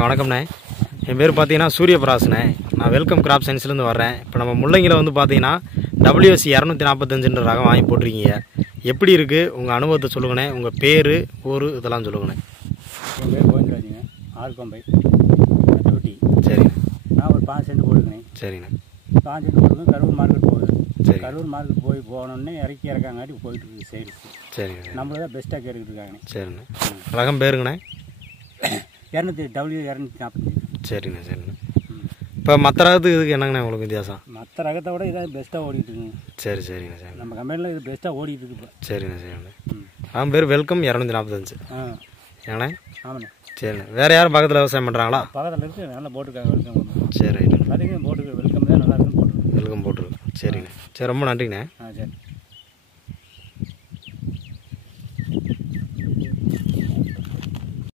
வணக்கம்ண்ணே. என் பேர் பார்த்தீங்கன்னா சூரியபிராஸ்ண்ணே. நான் வெல்கம் கிராப் சயின்ஸ்லேருந்து வர்றேன். இப்போ நம்ம முள்ளங்கியில் வந்து பார்த்தீங்கன்னா WS 245 ரகம் வாங்கி போட்டிருக்கீங்க. எப்படி இருக்குது உங்கள் அனுபவத்தை சொல்லுங்கண்ணே. உங்கள் பேர் ஊர் இதெல்லாம் சொல்லுங்கண்ணே. என் பேர் கோவிந்தராஜுங்க, ஆர்கொம்பை தொட்டி. சரிங்க. நான் ஒரு 5 சென்ட் போட்டுக்கிறேன். சரிங்கண்ணே. 5 சென்ட் போட்டுக்கணும். கரூர் மார்க்கெட் போகுது. சரி. கரூர் மார்க்கெட் போனோடனே இறக்காங்காட்டி போயிட்டு இருக்குது சேல்ஸ். சரிங்க. நம்மள தான் பெஸ்ட்டாக கேட்டுக்கிட்டு இருக்காங்கண்ணே. சரிண்ணே. ரகம் பேருங்கண்ணே 245. சரிண்ணே. சரிண்ணே. இப்போ மற்ற ரகத்துக்கு இதுக்கு என்னங்கண்ணே உங்களுக்கு வித்தியாசம்? மற்ற ரகத்தை விட இதான் பெஸ்ட்டாக ஓடிட்டு இருக்குங்க. சரி. சரிண்ணே. சரி. நம்ம கம்பெனியில் இது பெஸ்ட்டாக ஓடிட்டு இருக்கு இப்போ. சரிண்ணே. சரிண்ணே. அவன் பேர் வெல்கம் 245. ஏண்ணே? ஆமாண்ணே. சரிண்ணே. வேறு யாரும் பக்கத்தில் விவசாயம் பண்ணுறாங்களா? பக்கத்தில் இருக்குது, நல்லா போட்டிருக்காங்க. வெல்கம். சரி. பார்த்தீங்கன்னா போட்டுருக்கு. வெல்கம் தான் நல்லா இருக்குன்னு போட்டுருக்கு. வெல்கம் போட்டுருக்கு. சரிண்ணே. சரி, ரொம்ப நன்றிங்கண்ணே. சரி.